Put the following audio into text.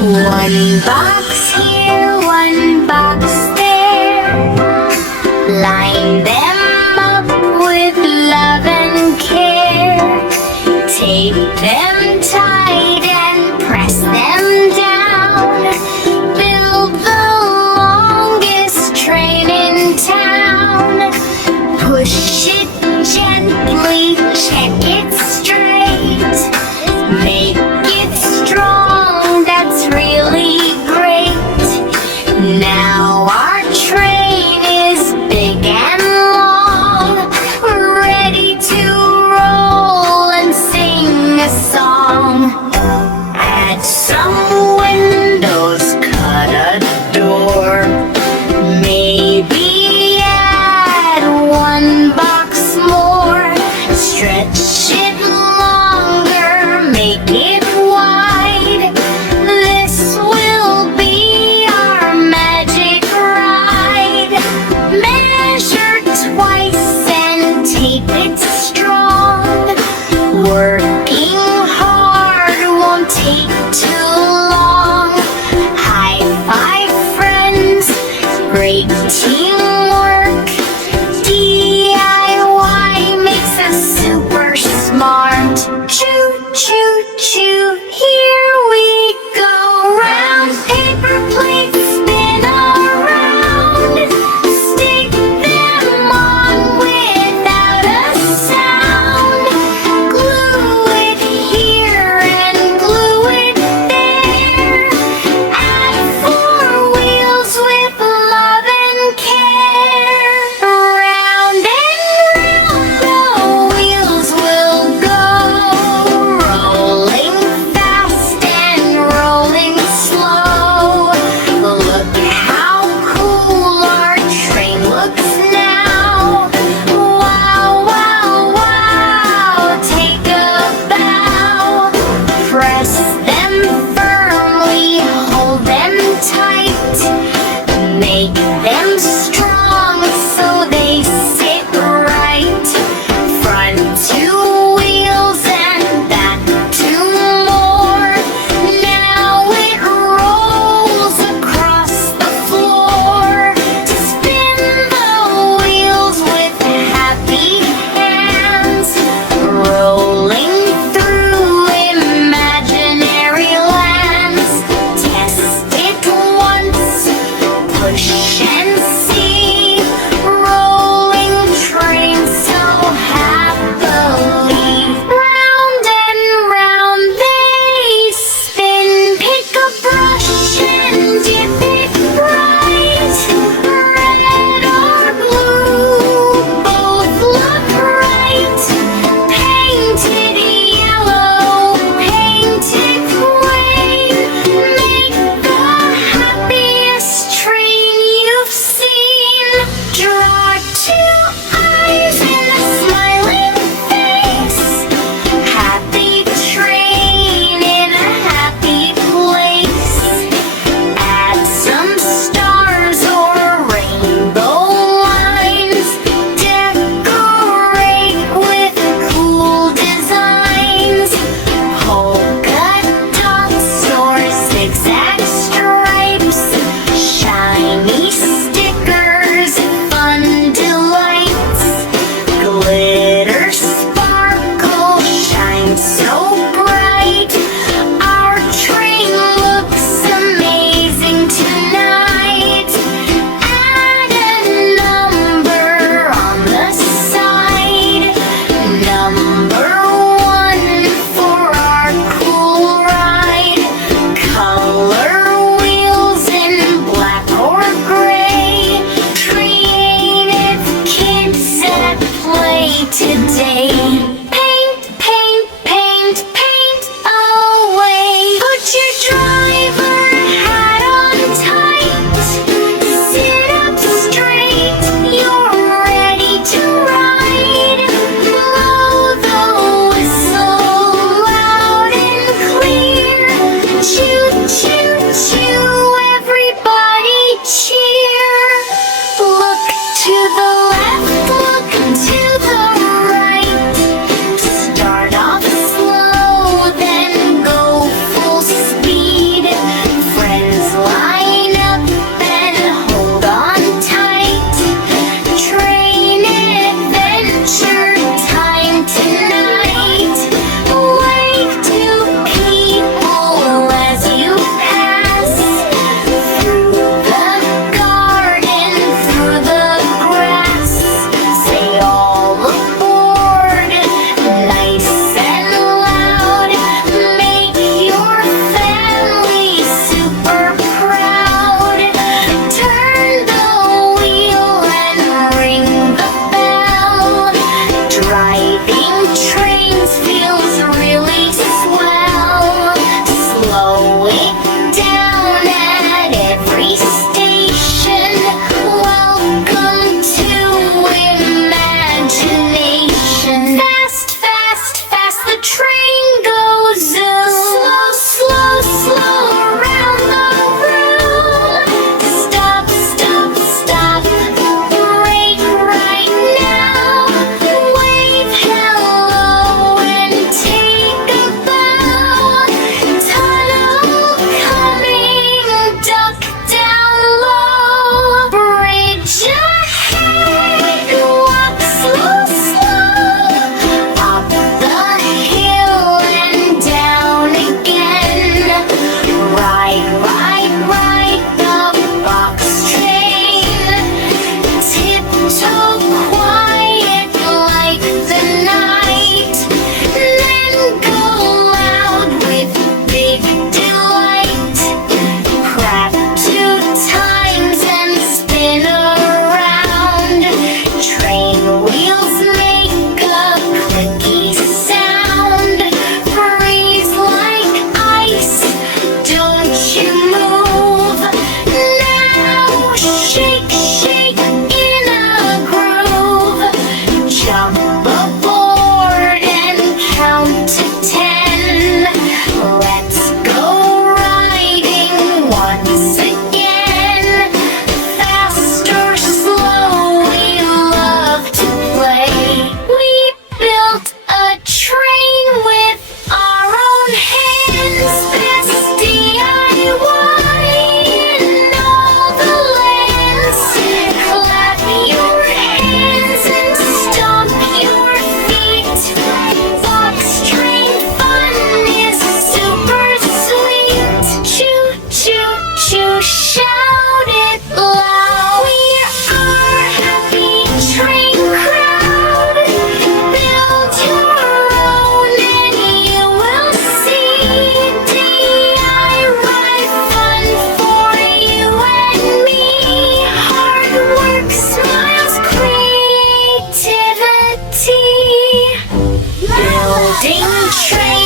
One box here, one box there. Line them up with love and care. Take them tight and press them down. Build the longest train in town. Push it gently, check it straight. Make it strong, that's really great. Now our train is big and long, ready to roll and sing a song. Add some windows, cut a door. Maybe add one box more. Stretch it longer, make it wide. This will be our magic ride. Measure twice and tape it strong. Working hard won't take too long. High five, friends, great teamwork. DIY makes us super smart. Choo, choo, choo, here we go. Round paper plates spin around. Stick them on without a sound. Glue Ding train.